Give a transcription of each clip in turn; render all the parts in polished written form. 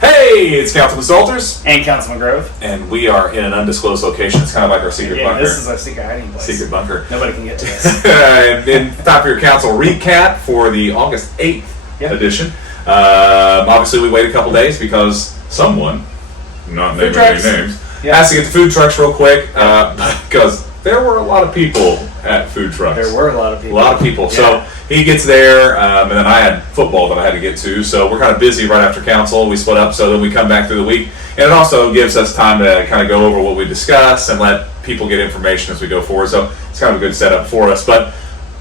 Hey, it's Councilman Salters. And Councilman Grove. And we are in an undisclosed location. It's kind of like our secret bunker. This is our secret hiding place. Secret bunker. Nobody can get to us. And time for your council recap for the August 8th edition. Obviously, we waited a couple days because someone, not naming any names, has to get the food trucks real quick because there were a lot of people at food trucks. There were a lot of people. A lot of people. Yeah. So he gets there, and then I had football that I had to get to. So we're kind of busy right after council. We split up so then we come back through the week. And it also gives us time to kind of go over what we discuss and let people get information as we go forward. So it's kind of a good setup for us. But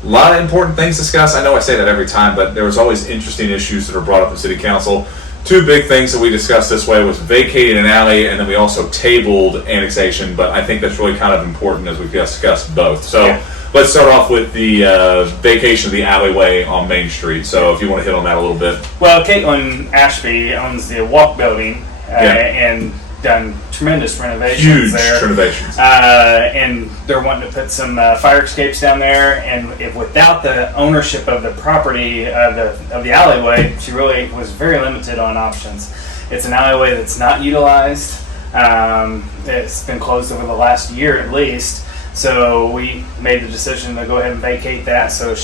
a lot of important things discussed. I know I say that every time, but there was always interesting issues that are brought up in City Council. Two big things that we discussed this way was vacating an alley, and then we also tabled annexation, but I think that's really kind of important as we discussed both. So let's start off with the vacation of the alleyway on Main Street. So if you want to hit on that a little bit. Well, Caitlin Ashby owns the Walk Building and done tremendous renovations there. Huge renovations. And they're wanting to put some fire escapes down there. And without the ownership of the property of the alleyway, she really was very limited on options. It's an alleyway that's not utilized. It's been closed over the last year at least. So we made the decision to go ahead and vacate that. So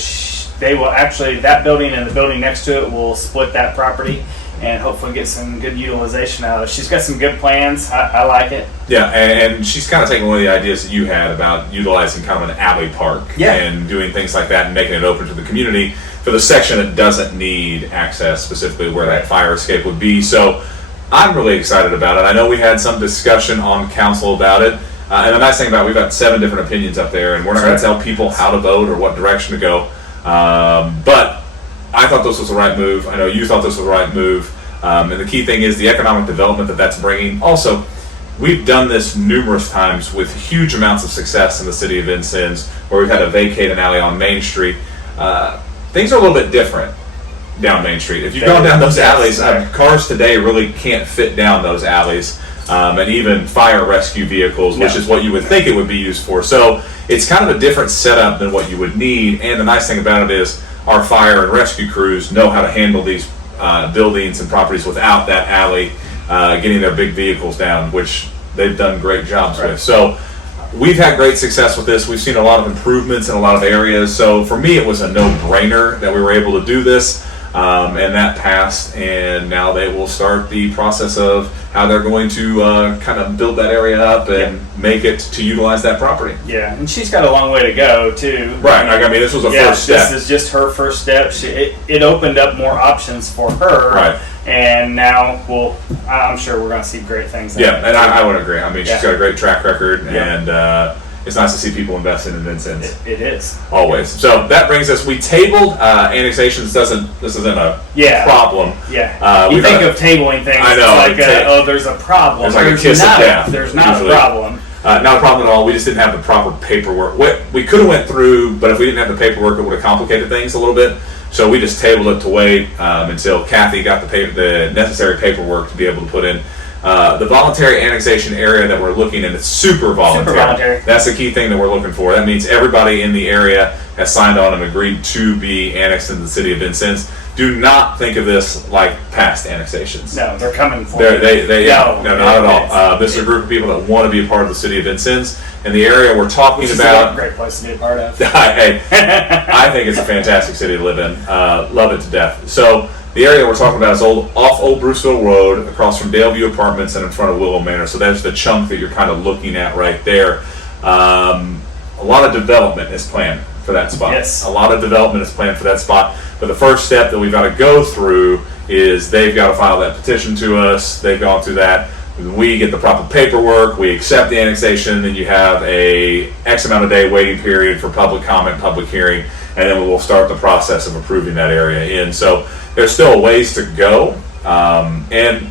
they will actually, that building and the building next to it will split that property and hopefully get some good utilization out of it. She's got some good plans. I like it. Yeah, and she's kind of taking one of the ideas that you had about utilizing kind of an alley park and doing things like that and making it open to the community for the section that doesn't need access, specifically where that fire escape would be. So I'm really excited about it. I know we had some discussion on council about it. And the nice thing about it, we've got 7 different opinions up there, and we're not going to tell people how to vote or what direction to go. But I thought this was the right move. I know you thought this was the right move. And the key thing is the economic development that that's bringing. Also, we've done this numerous times with huge amounts of success in the city of Vincennes, where we've had to vacate an alley on Main Street. Things are a little bit different down Main Street. If you've gone down those alleys, cars today really can't fit down those alleys. And even fire rescue vehicles, which is what you would think it would be used for. So it's kind of a different setup than what you would need. And the nice thing about it is our fire and rescue crews know how to handle these buildings and properties without that alley getting their big vehicles down, which they've done great jobs with. So we've had great success with this. We've seen a lot of improvements in a lot of areas. So for me, it was a no-brainer that we were able to do this. And that passed, and now they will start the process of how they're going to kind of build that area up and make it to utilize that property. Yeah, and she's got a long way to go, too. Right, I mean, this was a first step. This is just her first step. It opened up more options for her. Right. And now, I'm sure we're going to see great things. Yeah, and I would agree. I mean, she's got a great track record, and it's nice to see people investing in Vincennes. It is. Always. So that brings us, we tabled annexations. This isn't a problem. Yeah. You think of tabling things, I know, it's like, there's a problem. There's like a kiss of death. There's not a problem. Not a problem at all. We just didn't have the proper paperwork. We could have went through, but if we didn't have the paperwork, it would have complicated things a little bit. So we just tabled it to wait until Kathy got the necessary paperwork to be able to put in the voluntary annexation area that we're looking at. It's super voluntary. That's the key thing that we're looking for. That means everybody in the area has signed on and agreed to be annexed into the city of Vincennes. Do not think of this like past annexations. No, they're coming for No, not at all. This is a group of people that want to be a part of the city of Vincennes. And the area we're talking about, a great place to be a part of. Hey, I think it's a fantastic city to live in. Love it to death. So the area we're talking about is off Old Bruceville Road, across from Daleview Apartments and in front of Willow Manor. So that's the chunk that you're kind of looking at right there. A lot of development is planned for that spot. Yes. A lot of development is planned for that spot. But the first step that we've got to go through is they've got to file that petition to us. They've gone through that. We get the proper paperwork. We accept the annexation. Then you have a X amount of day waiting period for public comment, public hearing, and then we will start the process of approving that area in. So there's still a ways to go. And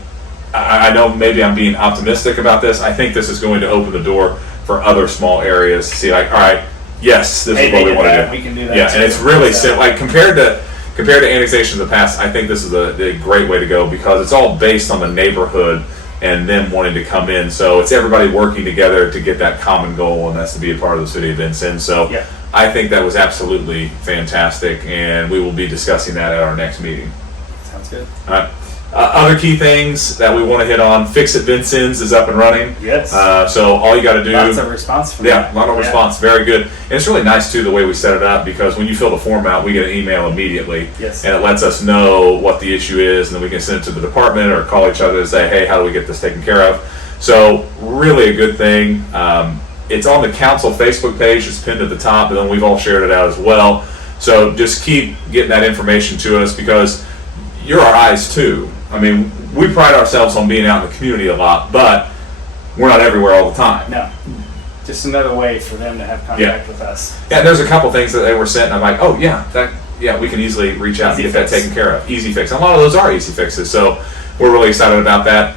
I know maybe I'm being optimistic about this. I think this is going to open the door for other small areas to see, like, all right, yes, this is what we want to do. We can do that. Yeah, and it's really simple. Like compared to annexation in the past, I think this is a great way to go because it's all based on the neighborhood and them wanting to come in. So it's everybody working together to get that common goal, and that's to be a part of the city of Vincennes. So I think that was absolutely fantastic, and we will be discussing that at our next meeting. Sounds good. All right. Other key things that we want to hit on: Fixit Vincennes is up and running. Yes. So all you got to do. Lots of response from Yeah, that. a lot of response. Very good. And it's really nice too the way we set it up, because when you fill the form out, we get an email immediately, Yes. and it lets us know what the issue is, and then we can send it to the department or call each other and say, hey, how do we get this taken care of? So really a good thing. It's on the council Facebook page. It's pinned at the top, and then we've all shared it out as well. So just keep getting that information to us, because you're our eyes too. I mean, we pride ourselves on being out in the community a lot, but we're not everywhere all the time. No. Just another way for them to have contact with us. Yeah, there's a couple things that they were sent, and I'm like, oh yeah, we can easily reach out and get that taken care of. Easy fix. And a lot of those are easy fixes, so we're really excited about that.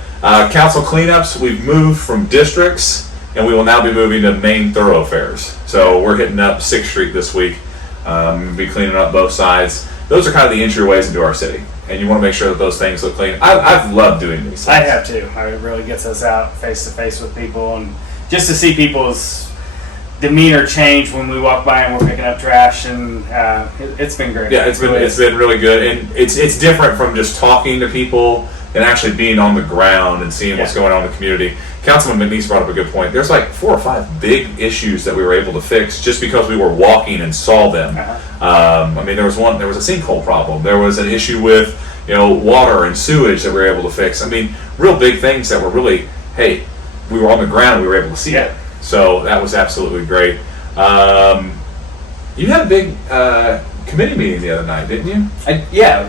Council cleanups, we've moved from districts, and we will now be moving to main thoroughfares. So we're hitting up 6th Street this week. We'll be cleaning up both sides. Those are kind of the entryways into our city, and you want to make sure that those things look clean. I've loved doing these things. I have too. It really gets us out face to face with people, and just to see people's demeanor change when we walk by and we're picking up trash, and it's been great. Yeah, it's been really good, and it's different from just talking to people and actually being on the ground and seeing what's going on in the community. Councilman McNeese brought up a good point. There's like 4 or 5 big issues that we were able to fix just because we were walking and saw them. I mean, there was a sinkhole problem. There was an issue with water and sewage that we were able to fix. I mean, real big things that were really, hey, we were on the ground and we were able to see it. So that was absolutely great. You had a big committee meeting the other night, didn't you?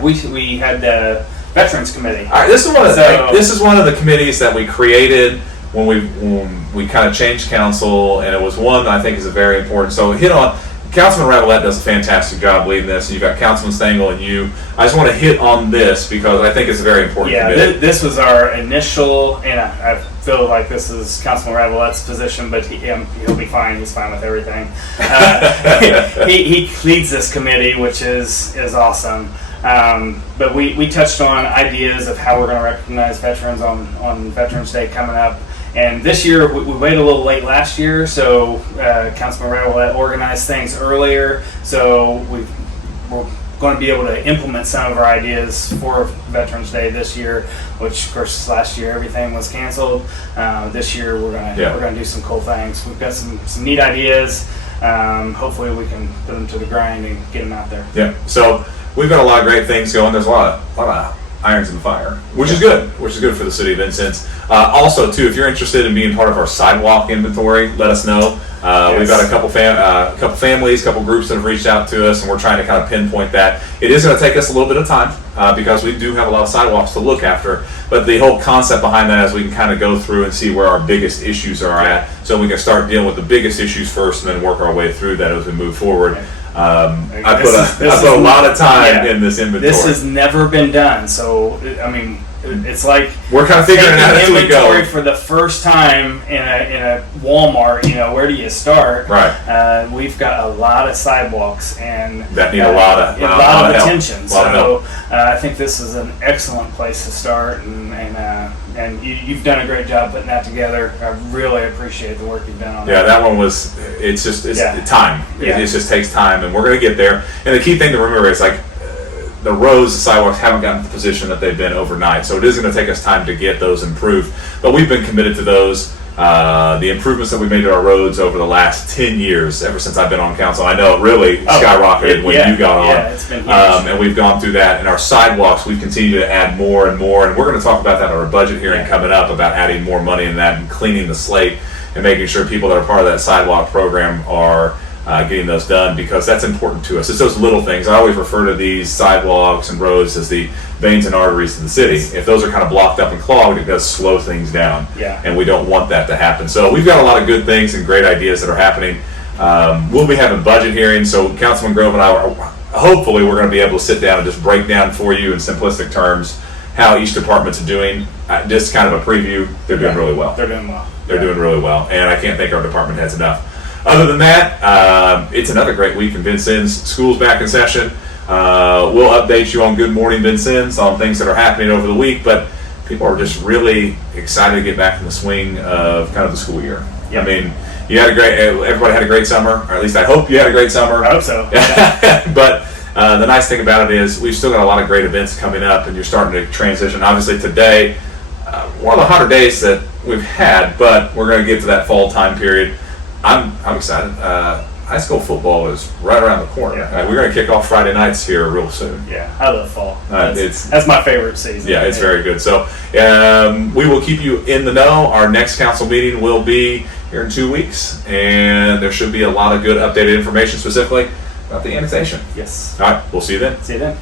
We had the Veterans Committee. All right, this is one of the committees that we created when we kind of changed council, and it was one that I think is a very important. So hit on. Councilman Ravelette does a fantastic job leading this, and you've got Councilman Stengel and you. I just want to hit on this because I think it's a very important committee. This was our initial, and I feel like this is Councilman Ravelette's position, but he'll be fine. He's fine with everything. He leads this committee, which is awesome. But we touched on ideas of how we're going to recognize veterans on Veterans Day coming up. And this year, we waited a little late last year, so Councilman Ravelette organized things earlier. So we're going to be able to implement some of our ideas for Veterans Day this year, which, of course, last year everything was canceled. This year, we're going to do some cool things. We've got some neat ideas. Hopefully, we can put them to the grind and get them out there. Yeah. So we've got a lot of great things going. There's a lot of irons in the fire, which is good for the city of Vincennes. Also, too, if you're interested in being part of our sidewalk inventory, let us know. We've got a couple families, a couple groups that have reached out to us, and we're trying to kind of pinpoint that. It is going to take us a little bit of time because we do have a lot of sidewalks to look after, but the whole concept behind that is we can kind of go through and see where our biggest issues are at, so we can start dealing with the biggest issues first and then work our way through that as we move forward. I put a lot of time in this inventory. This has never been done, so I mean, it's like we're kind of figuring it out as we go. Inventory for the first time in a Walmart. Where do you start? Right. We've got a lot of sidewalks and that need a lot of attention. So I think this is an excellent place to start, and you've done a great job putting that together. I really appreciate the work you've done on that. Yeah, that one was. It's time. It just takes time, and we're going to get there. And the key thing to remember is like. The roads, the sidewalks haven't gotten to the position that they've been overnight, so it is going to take us time to get those improved. But we've been committed to those. The improvements that we made to our roads over the last 10 years, ever since I've been on council, I know it really skyrocketed when you got on. Yeah, it's been huge. And we've gone through that. And our sidewalks, we've continued to add more and more. And we're going to talk about that in our budget hearing coming up, about adding more money in that and cleaning the slate and making sure people that are part of that sidewalk program are getting those done, because that's important to us. It's those little things. I always refer to these sidewalks and roads as the veins and arteries of the city. If those are kind of blocked up and clogged, it does slow things down. Yeah. And we don't want that to happen. So we've got a lot of good things and great ideas that are happening. We'll be having budget hearings, so Councilman Grove and I, hopefully we're going to be able to sit down and just break down for you in simplistic terms how each department's doing. Just kind of a preview. They're doing really well. They're doing well. They're doing really well. And I can't thank our department heads enough. Other than that, it's another great week in Vincennes. School's back in session. We'll update you on Good Morning Vincennes on things that are happening over the week, but people are just really excited to get back in the swing of kind of the school year. I mean, everybody had a great summer, or at least I hope you had a great summer. I hope so. But The nice thing about it is we've still got a lot of great events coming up, and you're starting to transition. Obviously today, one of the hotter days that we've had, but we're going to get to that fall time period. I'm excited. High school football is right around the corner. Yeah. We're going to kick off Friday nights here real soon. Yeah, I love fall. It's That's my favorite season. Yeah, it's very good. So we will keep you in the know. Our next council meeting will be here in 2 weeks, and there should be a lot of good updated information specifically about the annexation. Yes. All right, we'll see you then. See you then.